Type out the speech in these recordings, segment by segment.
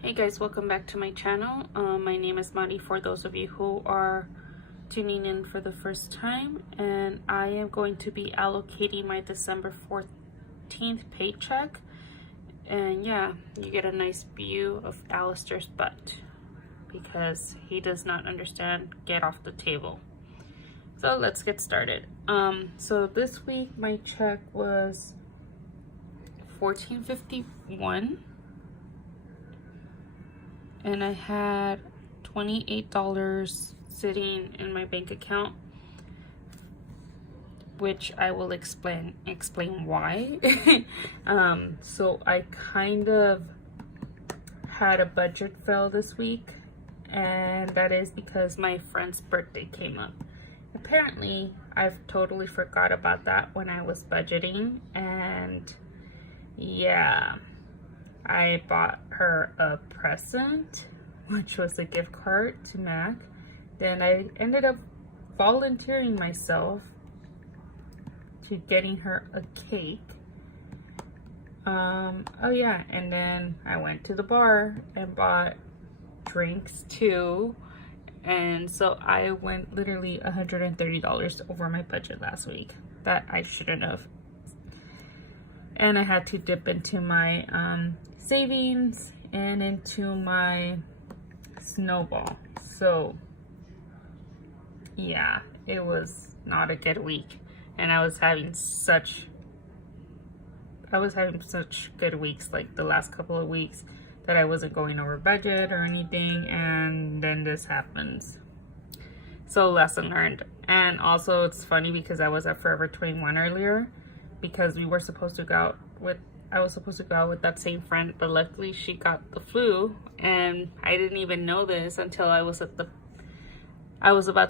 Hey guys, welcome back to my channel. My name is Mari for those of you who are tuning in for the first time, and I am going to be allocating my December 14th paycheck. And yeah, you get a nice view of Alistair's butt because he does not understand get off the table. So let's get started. So this week my check was $14.51. And I had $28 sitting in my bank account, which I will explain why. So I kind of had a budget fail this week, and that is because my friend's birthday came up. Apparently, I've totally forgot about that when I was budgeting, and yeah. I bought her a present, which was a gift card to Mac. Then I ended up volunteering myself to getting her a cake. Oh yeah, and then I went to the bar and bought drinks too. And so I went literally $130 over my budget last week. That I shouldn't have. And I had to dip into my savings and into my snowball. So yeah, it was not a good week, and I was having such good weeks like the last couple of weeks that I wasn't going over budget or anything, and then this happens. So lesson learned. And also it's funny because I was at Forever 21 earlier because we were supposed to go out with I was supposed to go out with that same friend, but luckily she got the flu, and I didn't even know this until I was about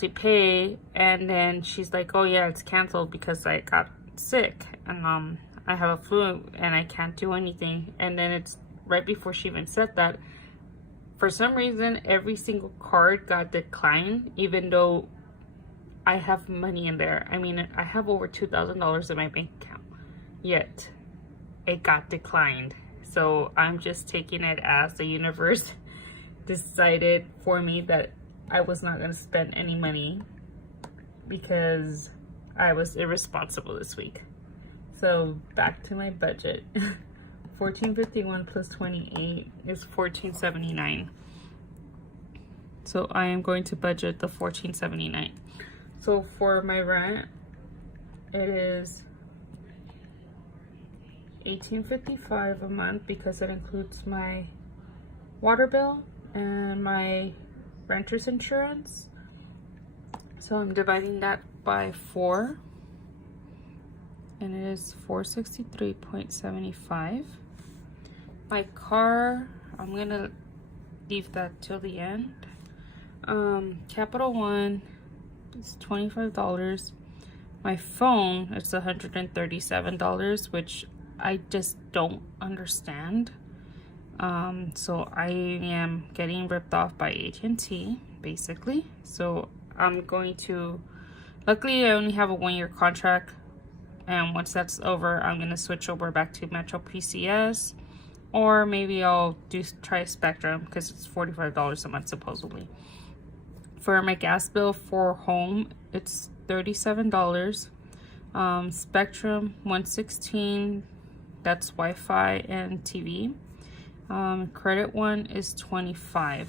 to pay, and then she's like, "Oh yeah, it's canceled because I got sick, and I have a flu and I can't do anything." And then it's right before she even said that, for some reason every single card got declined, even though I have money in there. I mean, I have over $2,000 in my bank account, yet it got declined. So I'm just taking it as the universe decided for me that I was not going to spend any money because I was irresponsible this week. So back to my budget. $14.51 plus 28 is $14.79. So I am going to budget the $14.79. So for my rent, it is $18.55 a month because it includes my water bill and my renter's insurance. So I'm dividing that by 4, and it is $463.75. My car, I'm gonna leave that till the end. Capital One is $25. My phone, it's $137, which I just don't understand. So I am getting ripped off by AT&T basically. So I'm going to, luckily I only have a 1-year contract, and once that's over I'm going to switch over back to Metro PCS, or maybe I'll try Spectrum because it's $45 a month supposedly. For my gas bill for home, it's $37. Spectrum $116. That's Wi-Fi and TV. Credit One is $25.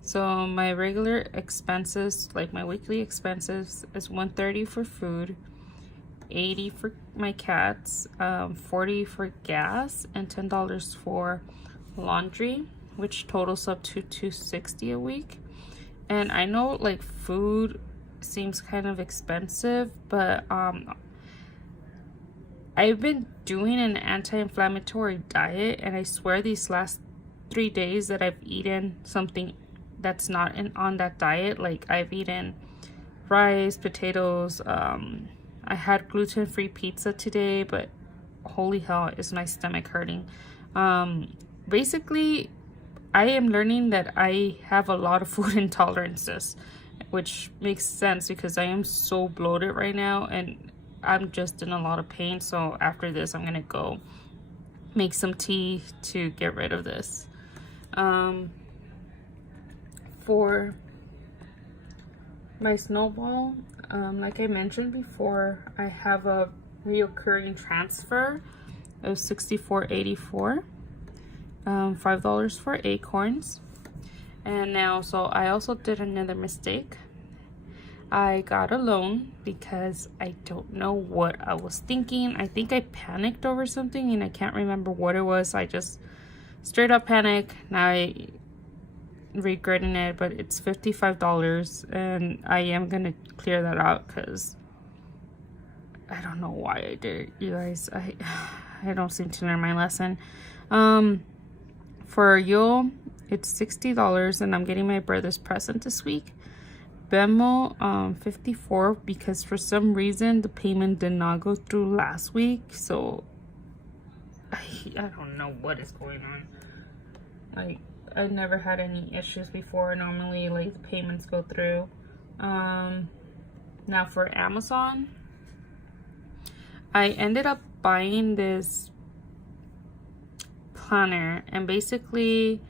So my regular expenses, like my weekly expenses, is $130 for food, $80 for my cats, $40 for gas, and $10 for laundry, which totals up to $260 a week. And I know like food seems kind of expensive, but I've been doing an anti-inflammatory diet, and I swear these last 3 days that I've eaten something that's not on that diet. Like I've eaten rice, potatoes, I had gluten-free pizza today, but holy hell, is my stomach hurting. Basically, I am learning that I have a lot of food intolerances, which makes sense because I am so bloated right now, and I'm just in a lot of pain. So after this, I'm gonna go make some tea to get rid of this. For my snowball, like I mentioned before, I have a reoccurring transfer of $64.84, $5 for acorns. And now, so I also did another mistake. I got a loan because I don't know what I was thinking. I think I panicked over something and I can't remember what it was. I just straight up panic. Now I regretting it, but it's $55 and I am gonna clear that out because I don't know why I did it, you guys. I don't seem to learn my lesson. For Yule, it's $60 and I'm getting my brother's present this week. Venmo, $54, because for some reason the payment did not go through last week, so I don't know what is going on. Like, I've never had any issues before. Normally, like, the payments go through. Now for Amazon, I ended up buying this planner, and basically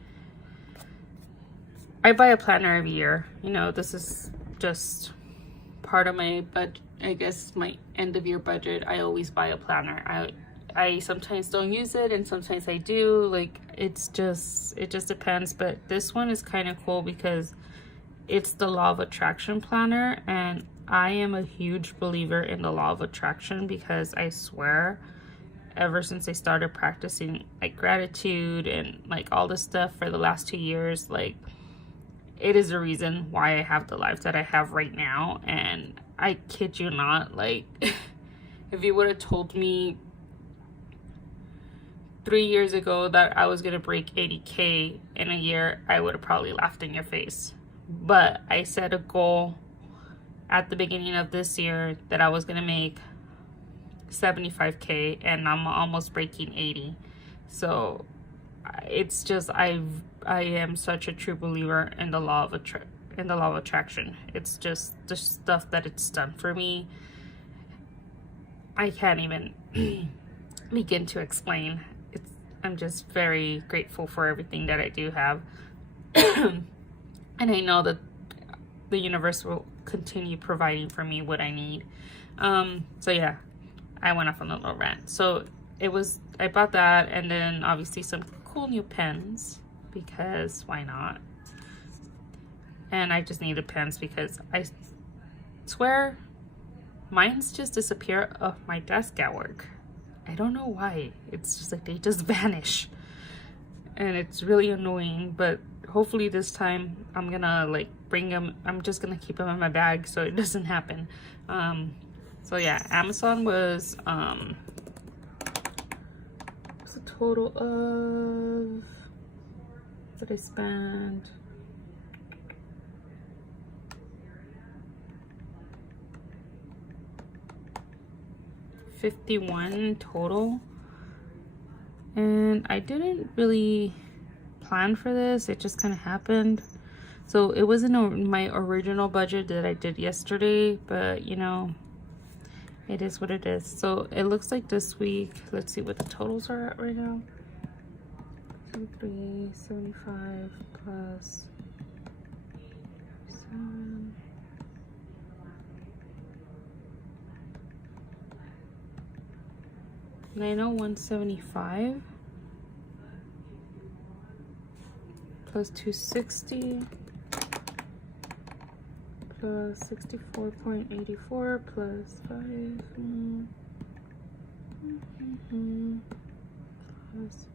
I buy a planner every year. You know, this is just part of my budget, I guess, my end of year budget. I always buy a planner. I sometimes don't use it and sometimes I do. Like, it just depends. But this one is kind of cool because it's the law of attraction planner, and I am a huge believer in the law of attraction because I swear ever since I started practicing like gratitude and like all this stuff for the last 2 years, like, it is the reason why I have the life that I have right now. And I kid you not, like, if you would have told me 3 years ago that I was gonna break 80K in a year, I would have probably laughed in your face. But I set a goal at the beginning of this year that I was gonna make 75K, and I'm almost breaking 80. So it's just, I am such a true believer in the law of attraction. It's just the stuff that it's done for me. I can't even begin to explain. I'm just very grateful for everything that I do have. And I know that the universe will continue providing for me what I need. So yeah, I went off on a little rant. So I bought that, and then obviously some cool new pens, because why not? And I just needed pens because I swear mine's just disappear off my desk at work. I don't know why. It's just like they just vanish, and it's really annoying. But hopefully this time I'm gonna like bring them. I'm just gonna keep them in my bag so it doesn't happen. So yeah, Amazon was what's the total of what I spent? $51 total, and I didn't really plan for this. It just kind of happened. So it wasn't my original budget that I did yesterday, but you know, it is what it is. So it looks like this week, let's see what the totals are at right now. 375 plus 7. $901.75 plus 260 plus 64.84 plus 5 plus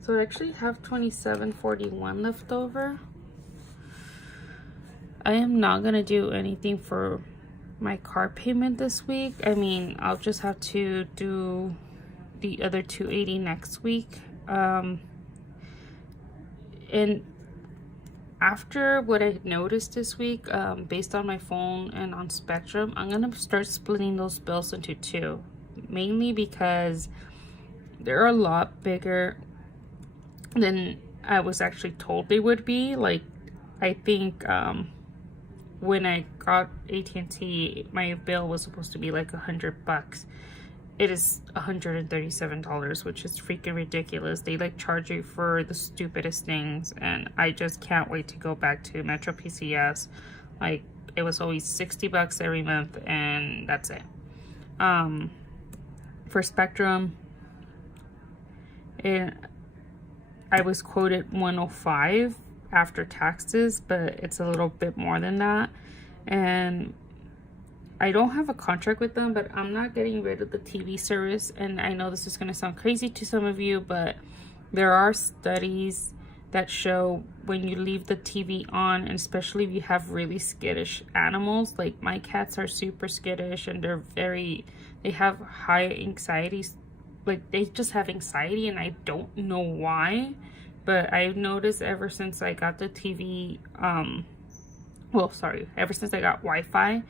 so I actually have $27.41 left over. I am not gonna do anything for my car payment this week. I mean, I'll just have to do the other $280 next week. And after what I noticed this week, based on my phone and on Spectrum, I'm gonna start splitting those bills into two, mainly because they're a lot bigger than I was actually told they would be. Like, I think when I got AT&T, my bill was supposed to be like $100, it is $137, which is freaking ridiculous. They like charge you for the stupidest things, and I just can't wait to go back to Metro PCS. Like, it was always $60 every month, and that's it. For Spectrum, I was quoted $105 after taxes, but it's a little bit more than that. And I don't have a contract with them, but I'm not getting rid of the TV service. And I know this is going to sound crazy to some of you, but there are studies that show when you leave the TV on, and especially if you have really skittish animals, like my cats are super skittish, and they have high anxiety. Like, they just have anxiety, and I don't know why, but I've noticed ever since I got the TV, ever since I got Wi-Fi,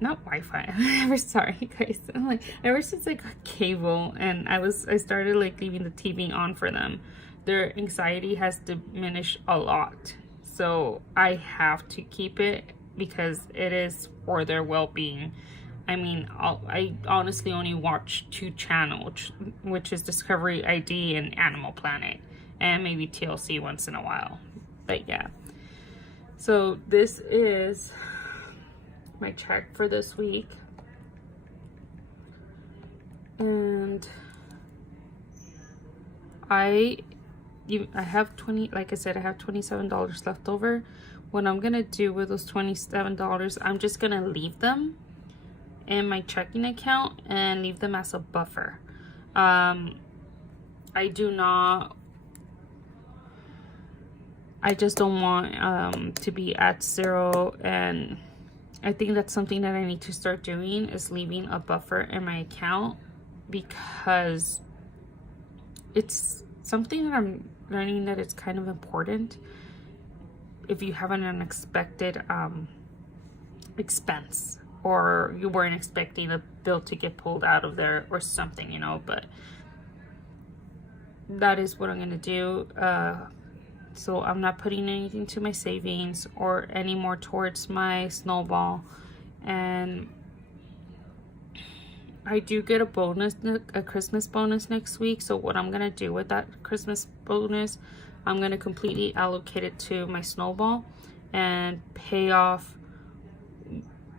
not Wi-Fi, sorry guys, ever since I got cable, and I started like leaving the TV on for them, their anxiety has diminished a lot. So I have to keep it because it is for their well-being. I mean, I honestly only watch 2 channels, which is Discovery ID and Animal Planet, and maybe TLC once in a while. But yeah. So this is my check for this week. And I have like I said, I have $27 left over. What I'm gonna do with those $27, I'm just gonna leave them in my checking account and leave them as a buffer. I just don't want to be at zero, and I think that's something that I need to start doing, is leaving a buffer in my account, because it's something that I'm learning that it's kind of important if you have an unexpected expense, or you weren't expecting a bill to get pulled out of there or something, you know. But that is what I'm gonna do. So I'm not putting anything to my savings or any more towards my snowball. And I do get a Christmas bonus next week. So what I'm gonna do with that Christmas bonus, I'm gonna completely allocate it to my snowball and pay off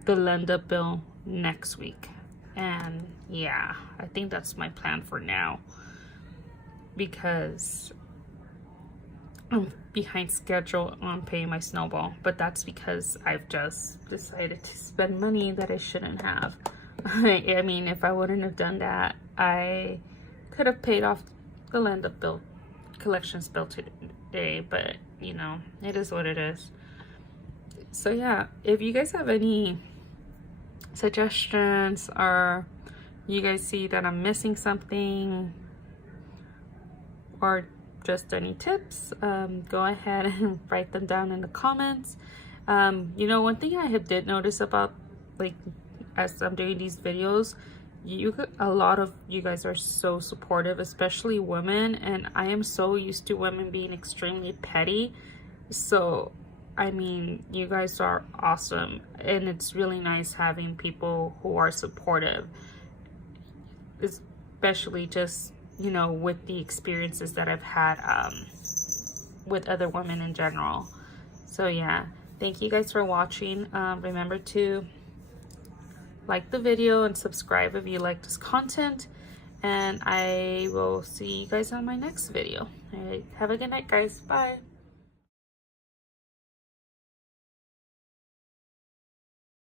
the lend-up bill next week. And yeah, I think that's my plan for now, because I'm behind schedule on paying my snowball. But that's because I've just decided to spend money that I shouldn't have. I mean, if I wouldn't have done that, I could have paid off the lend-up bill, collections bill today, but you know, it is what it is. So yeah, if you guys have any suggestions, or you guys see that I'm missing something, or just any tips, go ahead and write them down in the comments. You know, one thing I did notice about, like, as I'm doing these videos, a lot of you guys are so supportive, especially women, and I am so used to women being extremely petty. So I mean, you guys are awesome, and it's really nice having people who are supportive, especially just, you know, with the experiences that I've had with other women in general. So yeah, thank you guys for watching. Remember to like the video and subscribe if you like this content, and I will see you guys on my next video. All right, have a good night, guys. Bye.